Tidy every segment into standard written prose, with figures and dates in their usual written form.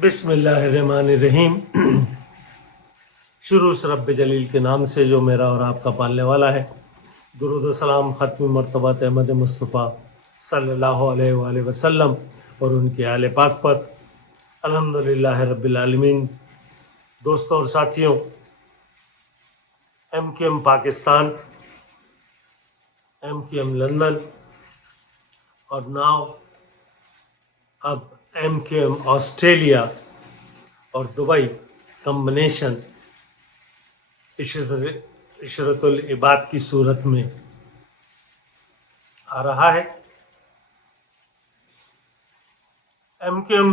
बिस्मिल्लाहिर्रहमानिर्रहीम। शुरू से रब्ब जलील के नाम से जो मेरा और आपका पालने वाला है। दुरूद व सलाम ख़त्मी मर्तबत अहमद मुस्तफ़ा सल्लल्लाहु अलैहि वसल्लम और उनके आले पाक पर। अल्हम्दुलिल्लाह रब्बिल आलमीन। दोस्तों और साथियों, MQM पाकिस्तान, MQM लंदन और नाउ अब MQM ऑस्ट्रेलिया और दुबई कम्बिनेशन इशरतुल इबाद की सूरत में आ रहा है। MQM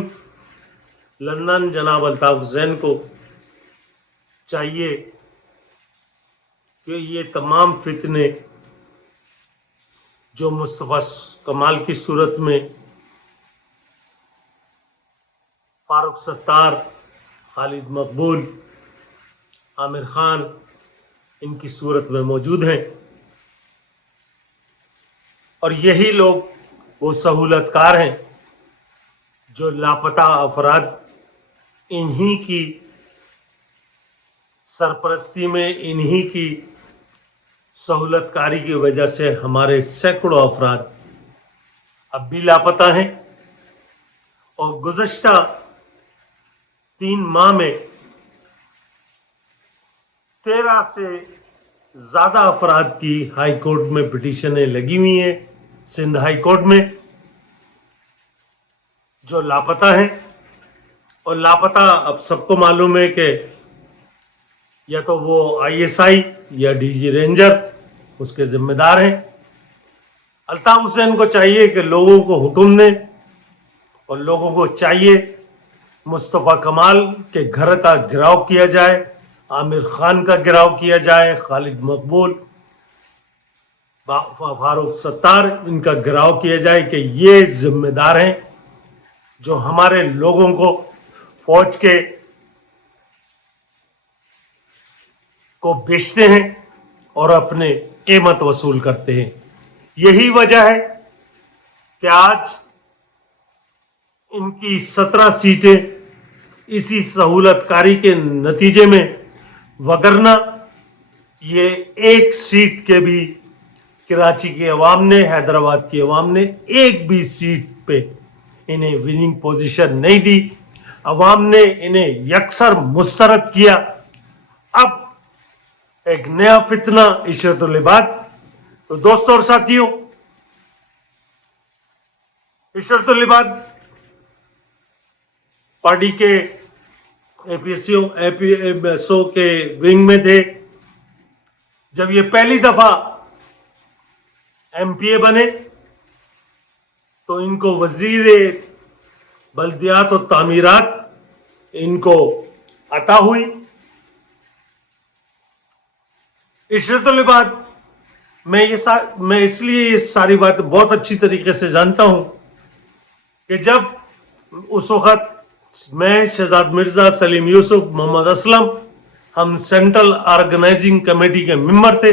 लंदन जनाब अल्ताफ हुसैन को चाहिए कि ये तमाम फितने जो मुस्तफ़ा कमाल की सूरत में, फारूक सत्तार, खालिद मकबूल, आमिर खान, इनकी सूरत में मौजूद हैं और यही लोग वो सहूलतकार हैं जो लापता अफराद इन्हीं की सरपरस्ती में, इन्हीं की सहूलतकारी की वजह से हमारे सैकड़ों अफराद अब भी लापता हैं और गुज़श्ता 3 माह में 13 से ज़्यादा अफराद की हाई कोर्ट में पिटीशनें लगी हुई हैं, सिंध हाई कोर्ट में, जो लापता हैं। और लापता अब सबको मालूम है कि या तो वो ISI या DG रेंजर उसके जिम्मेदार हैं। अल्ताफ हुसैन को चाहिए कि लोगों को हुक्म दें और लोगों को चाहिए मुस्तफ़ा कमाल के घर का गिराव किया जाए, आमिर खान का गिराव किया जाए, खालिद मकबूल, फारूक सत्तार, इनका गिराव किया जाए कि ये जिम्मेदार हैं जो हमारे लोगों को फौज के को बेचते हैं और अपने कीमत वसूल करते हैं। यही वजह है कि आज इनकी 17 सीटें इसी सहूलतकारी के नतीजे में, वगरना ये एक सीट के भी कराची की अवाम ने, हैदराबाद की अवाम ने एक भी सीट पे इन्हें विनिंग पोजीशन नहीं दी। अवाम ने इन्हें यकसर मुस्तरद किया। अब एक नया फितना इशरतुल इबाद। तो दोस्तों और साथियों, इशरतुल इबाद पार्टी के APSO के विंग में थे। जब ये पहली दफा MPA बने तो इनको वजीर बल्दियात और तामीरात इनको अता हुई। इशरतुल इबाद मैं इसलिए ये सारी बात बहुत अच्छी तरीके से जानता हूं कि जब उस वक्त मैं, शहजाद मिर्जा, सलीम यूसुफ, मोहम्मद असलम, हम सेंट्रल ऑर्गेनाइजिंग कमेटी के मेंबर थे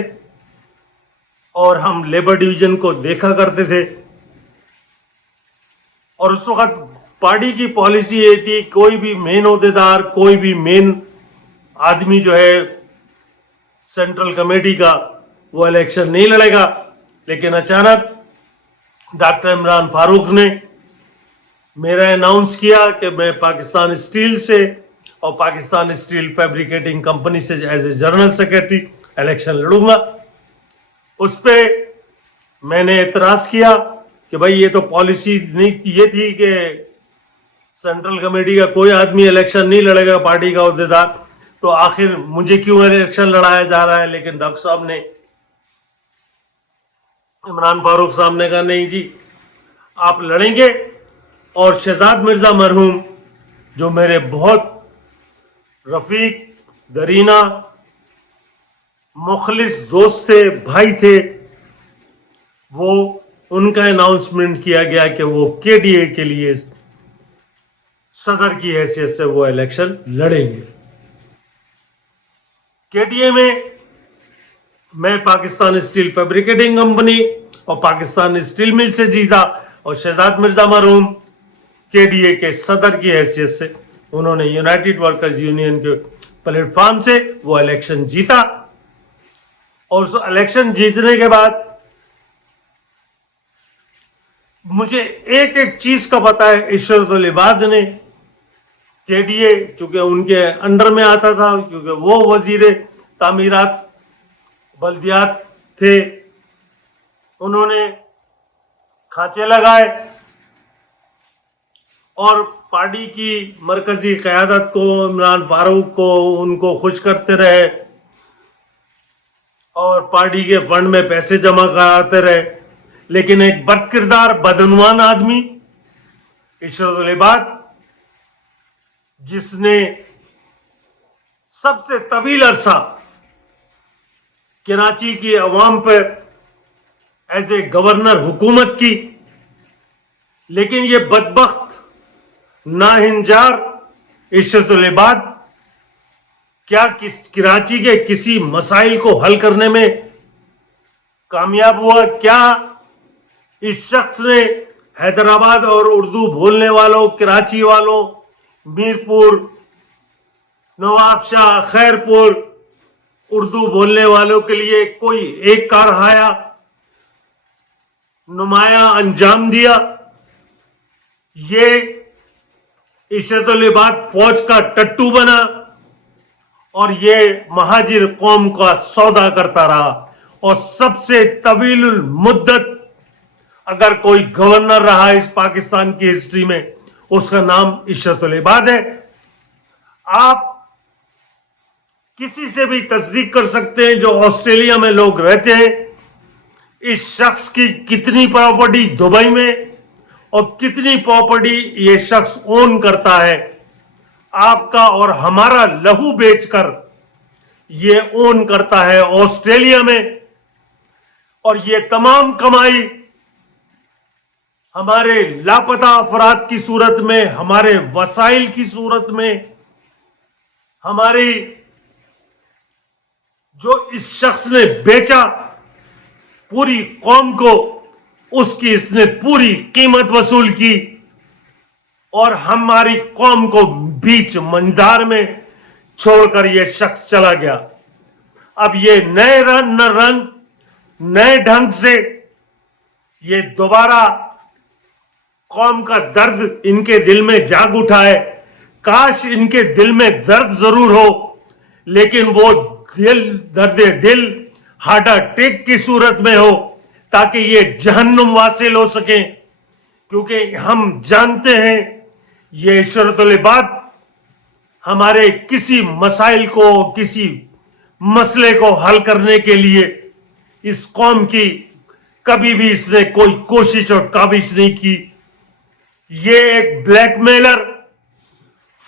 और हम लेबर डिवीजन को देखा करते थे। और उस वक्त पार्टी की पॉलिसी ये थी, कोई भी मेन ओहदेदार, कोई भी मेन आदमी जो है सेंट्रल कमेटी का, वो इलेक्शन नहीं लड़ेगा। लेकिन अचानक डॉक्टर इमरान फारूक ने मेरा अनाउंस किया कि मैं पाकिस्तान स्टील से और पाकिस्तान स्टील फैब्रिकेटिंग कंपनी से as a general secretary election लड़ूंगा। उस पे मैंने एतराज किया कि भाई ये तो पॉलिसी नहीं, ये थी कि सेंट्रल कमेटी का कोई आदमी इलेक्शन नहीं लड़ेगा, पार्टी का ओहदेदार, तो आखिर मुझे क्यों इलेक्शन लड़ाया जा रहा है। लेकिन डॉक्टर साहब ने, इमरान फारूक साहब ने कहा नहीं जी, आप लड़ेंगे। और शहजाद मिर्जा मरहूम, जो मेरे बहुत रफीक, दरीना, मुखलिस दोस्त थे, भाई थे, वो उनका अनाउंसमेंट किया गया कि वो KDA के लिए सदर की हैसियत से वो इलेक्शन लड़ेंगे। KDA में मैं पाकिस्तान स्टील फैब्रिकेटिंग कंपनी और पाकिस्तान स्टील मिल से जीता और शहजाद मिर्जा मरहूम KDA के सदर की हैसियत से انہوں نے یونائٹڈ ورکرز یونین کے پلیٹ فارم سے وہ الیکشن جیتا، اور اس الیکشن جیتنے کے بعد مجھے ایک ایک چیز کا پتا ہے۔ عشرت العباد نے کے ڈی اے چونکہ ان کے انڈر میں آتا تھا، کیونکہ وہ وزیر تعمیرات بلدیات تھے، انہوں نے کھانچے لگائے اور پارٹی کی مرکزی قیادت کو، عمران فاروق کو، ان کو خوش کرتے رہے اور پارٹی کے فنڈ میں پیسے جمع کراتے رہے۔ لیکن ایک بد کردار بدعنوان آدمی عشرت العباد، جس نے سب سے طویل عرصہ کراچی کی عوام پر ایز اے گورنر حکومت کی، لیکن یہ بدبخت ناہنجار عشرت العباد کیا کراچی کے کسی مسائل کو حل کرنے میں کامیاب ہوا؟ کیا اس شخص نے حیدرآباد اور اردو بولنے والوں، کراچی والوں، میرپور، نواب شاہ، خیرپور اردو بولنے والوں کے لیے کوئی ایک کارہایا نمایاں انجام دیا؟ یہ عشرت العباد فوج کا ٹٹو بنا اور یہ مہاجر قوم کا سودا کرتا رہا، اور سب سے طویل المدت اگر کوئی گورنر رہا اس پاکستان کی ہسٹری میں، اس کا نام عشرت العباد ہے۔ آپ کسی سے بھی تصدیق کر سکتے ہیں جو آسٹریلیا میں لوگ رہتے ہیں، اس شخص کی کتنی پراپرٹی دبئی میں اور کتنی پراپرٹی یہ شخص اون کرتا ہے۔ آپ کا اور ہمارا لہو بیچ کر یہ اون کرتا ہے آسٹریلیا میں، اور یہ تمام کمائی ہمارے لاپتہ افراد کی صورت میں، ہمارے وسائل کی صورت میں، ہماری جو اس شخص نے بیچا پوری قوم کو، اس کی اس نے پوری قیمت وصول کی اور ہماری قوم کو بیچ منجدار میں چھوڑ کر یہ شخص چلا گیا۔ اب یہ نئے رنگ نئے ڈھنگ سے یہ دوبارہ قوم کا درد ان کے دل میں جاگ اٹھا ہے۔ کاش ان کے دل میں درد ضرور ہو، لیکن وہ درد دل ہارٹ اٹیک کی صورت میں ہو، تاکہ یہ جہنم واصل ہو سکیں، کیونکہ ہم جانتے ہیں یہ عشرت العباد ہمارے کسی مسائل کو، کسی مسئلے کو حل کرنے کے لیے اس قوم کی کبھی بھی اس نے کوئی کوشش اور کاوش نہیں کی۔ یہ ایک بلیک میلر،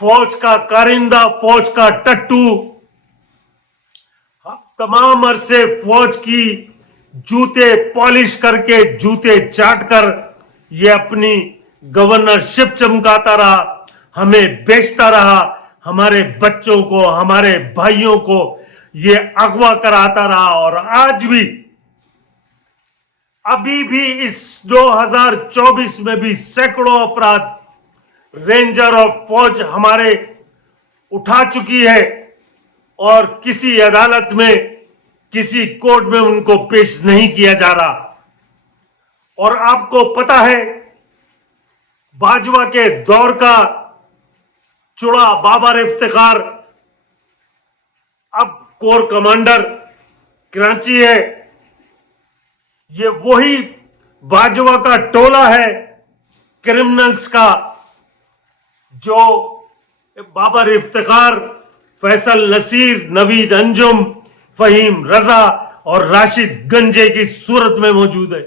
فوج کا کارندہ، فوج کا ٹٹو، تمام عرصے فوج کی جوتے پالش کر کے، جوتے چاٹ کر یہ اپنی گورنر شپ چمکاتا رہا، ہمیں بیچتا رہا، ہمارے بچوں کو، ہمارے بھائیوں کو یہ اغوا کراتا رہا، اور آج بھی ابھی بھی اس 2024 میں بھی سینکڑوں افراد رینجر اور فوج ہمارے اٹھا چکی ہے، اور کسی عدالت میں، کسی کورٹ میں ان کو پیش نہیں کیا جا رہا۔ اور آپ کو پتا ہے باجوہ کے دور کا چڑا بابر افتخار اب کور کمانڈر کراچی ہے۔ یہ وہی باجوہ کا ٹولہ ہے کرمنلز کا، جو بابر افتخار، فیصل نصیر، نوید انجم، فہیم رضا اور راشد گنجے کی صورت میں موجود ہے۔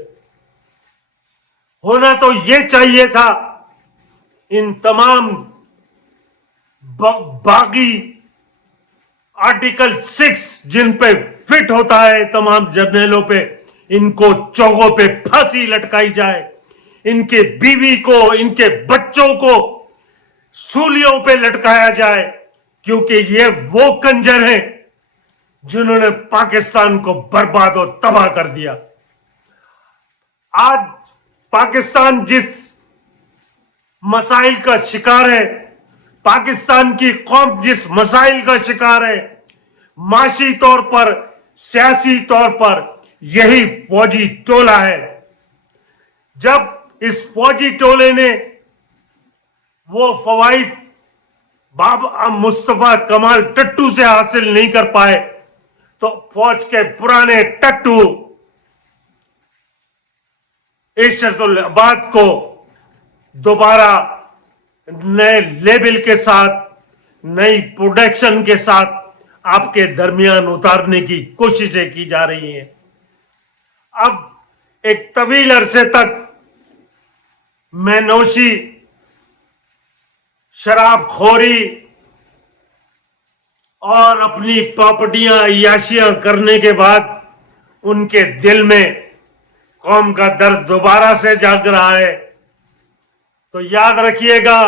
ہونا تو یہ چاہیے تھا ان تمام باغی آرٹیکل 6 جن پہ فٹ ہوتا ہے تمام جرنیلوں پہ، ان کو چوکوں پہ پھانسی لٹکائی جائے، ان کے بیوی کو، ان کے بچوں کو سولیوں پہ لٹکایا جائے، کیونکہ یہ وہ کنجر ہیں جنہوں نے پاکستان کو برباد و تباہ کر دیا۔ آج پاکستان جس مسائل کا شکار ہے، पाकिस्तान की कौम जिस मसाइल का शिकार है, माशी तौर पर, सियासी तौर पर, यही फौजी टोला है। जब इस फौजी टोले ने वो फवाइद बाबा मुस्तफा कमाल टट्टू से हासिल नहीं कर पाए, तो फौज के पुराने टट्टू इशरतुल अबाद को दोबारा नए लेबल के साथ, नई प्रोडक्शन के साथ आपके दरमियान उतारने की कोशिशें की जा रही हैं। अब एक तवील अरसे तक मैनोशी, शराबखोरी और अपनी प्रॉपर्टियां अय्याशियां करने के बाद उनके दिल में कौम का दर्द दोबारा से जाग रहा है। तो याद रखिएगा,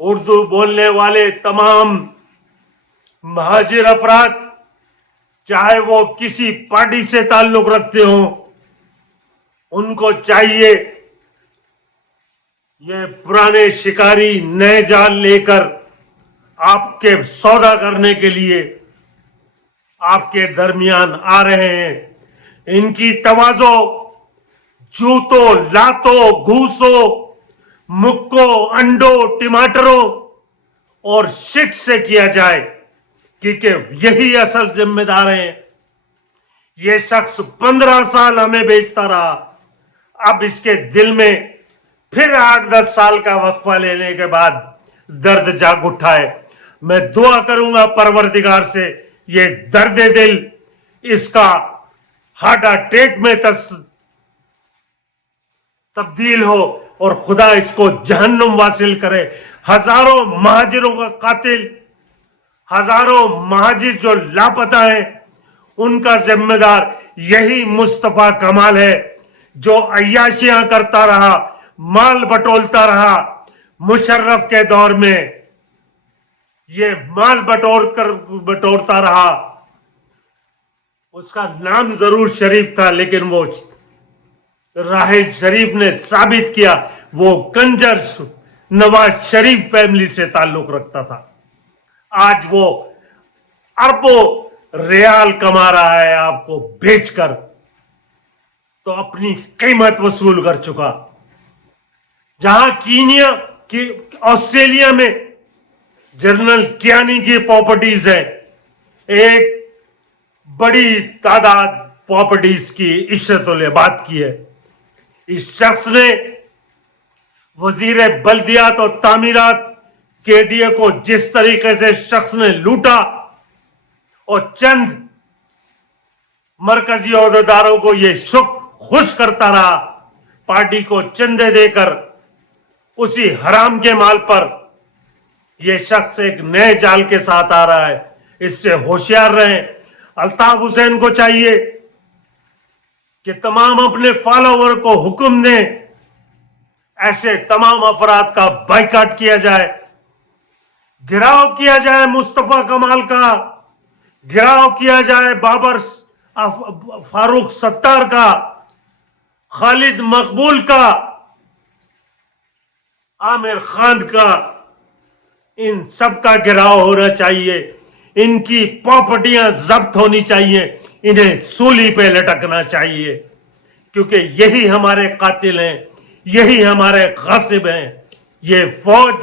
उर्दू बोलने वाले तमाम महाजिर अफराद, चाहे वो किसी पार्टी से ताल्लुक रखते हो, उनको चाहिए ये पुराने शिकारी नए जाल लेकर आपके सौदा करने के लिए आपके दरमियान आ रहे हैं। इनकी तवाज़ो जूतों, लातों, घूसों, मुक्को, अंडों, टमाटरों और शिट से किया जाए, क्योंकि यही असल जिम्मेदार हैं। ये शख्स 15 साल हमें बेचता रहा, अब इसके दिल में फिर 8-10 साल का वक्फा लेने के बाद दर्द जाग उठा है। मैं दुआ करूंगा परवरदिगार से ये दर्द दिल इसका हार्ट अटैक में तब्दील हो और खुदा इसको जहन्नुम वासिल करे। हजारों महाजिरों का कातिल, हजारों महाजिर जो लापता हैं, उनका जिम्मेदार यही मुस्तफा कमाल है, जो अय्याशियां करता रहा, माल बटोरता रहा। मुशर्रफ के दौर में ये माल बटोरता रहा। उसका नाम जरूर शरीफ था, लेकिन वो राहिल शरीफ ने साबित किया वो कंजर नवाज शरीफ फैमिली से ताल्लुक रखता था। आज वो अरबों रियाल कमा रहा है आपको बेचकर, तो अपनी कीमत वसूल कर चुका। जहां कीनिया की ऑस्ट्रेलिया में जनरल कियानी की प्रॉपर्टीज है, एक बड़ी तादाद प्रॉपर्टीज की इशरतुल इबाद की है। इस शख्स ने वजीर बल्दियात और तामीरात केडीए को जिस तरीके से शख्स ने लूटा और चंद मरकजी ओहदेदारों को यह खुश करता रहा, पार्टी को चंदे देकर उसी हराम के माल पर यह शख्स एक नए जाल के साथ आ रहा है। इससे होशियार रहें। अल्ताफ हुसैन को चाहिए कि तमाम अपने फॉलोवर को हुक्म दें, ऐसे तमाम अफराद का बाइकाट किया जाए, गिराव किया जाए मुस्तफा कमाल का, गिराव किया जाए बाबर फारूक सत्तार का, खालिद मकबूल का, आमिर खान का, इन सब का गिराव होना चाहिए। इनकी प्रॉपर्टियां जब्त होनी चाहिए, इन्हें सूली पे लटकना चाहिए, क्योंकि यही हमारे कातिल हैं, यही हमारे गासिब हैं। ये फौज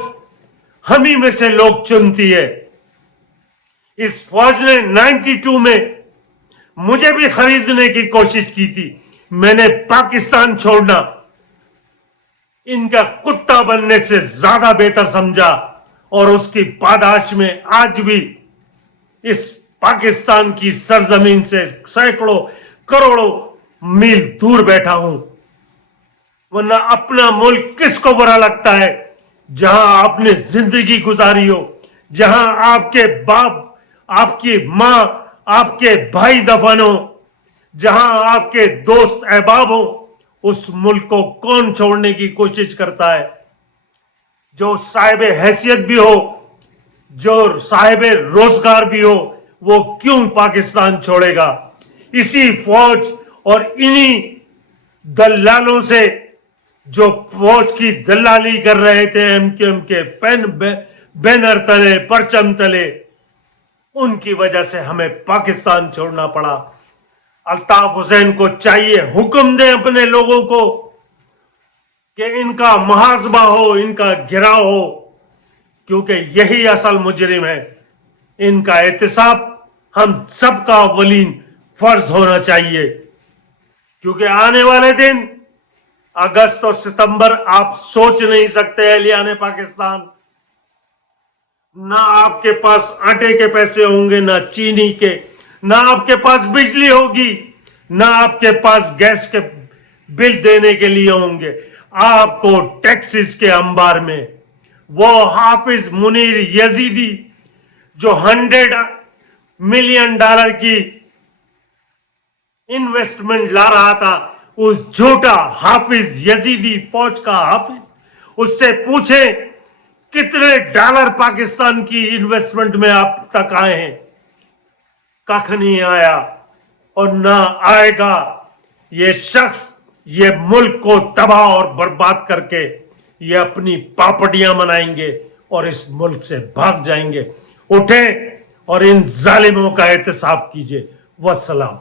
हम ही में से लोग चुनती है। इस फौज ने 92 में मुझे भी खरीदने की कोशिश की थी। मैंने पाकिस्तान छोड़ना इनका कुत्ता बनने से ज्यादा बेहतर समझा, और उसकी पादाश में आज भी इस पाकिस्तान की सरजमीन से सैकड़ों करोड़ों मील दूर बैठा हूं। वरना अपना मुल्क किसको बुरा लगता है, जहां आपने जिंदगी गुजारी हो, जहां आपके बाप, आपकी मां, आपके भाई दफन हो, जहां आपके दोस्त अहबाब हो, उस मुल्क को कौन छोड़ने की कोशिश करता है? जो साहिब हैसियत भी हो, जो साहिब रोजगार भी हो, वो क्यों पाकिस्तान छोड़ेगा? इसी फौज और इन्हीं दलालों से जो फौज की दलाली कर रहे थे, एमक्यूएम के बैनर तले, परचम तले, उनकी वजह से हमें पाकिस्तान छोड़ना पड़ा। अल्ताफ हुसैन को चाहिए हुक्म दें अपने लोगों को कि इनका मुहासबा हो, इनका गिराव हो, क्योंकि यही असल मुजरिम है। इनका एहतिसाब हम सबका अव्वलीन फर्ज होना चाहिए, क्योंकि आने वाले दिन अगस्त और सितंबर आप सोच नहीं सकते अहलियाने पाकिस्तान। ना आपके पास आटे के पैसे होंगे, ना चीनी के, ना आपके पास बिजली होगी, ना आपके पास गैस के बिल देने के लिए होंगे। आपको टैक्सेस के अंबार में वो हाफिज मुनीर यजीदी जो $100 मिलियन की इन्वेस्टमेंट ला रहा था, उस झूठा हाफिज यजीदी फौज का हाफिज, उससे पूछे कितने डॉलर पाकिस्तान की इन्वेस्टमेंट में आप तक आए हैं। कख नहीं आया और ना आएगा। ये शख्स ये मुल्क को तबाह और बर्बाद करके ये अपनी पापड़ियां मनाएंगे और इस मुल्क से भाग जाएंगे। उठे और इन जालिमों का एहतसाब कीजिए। वस्सलाम।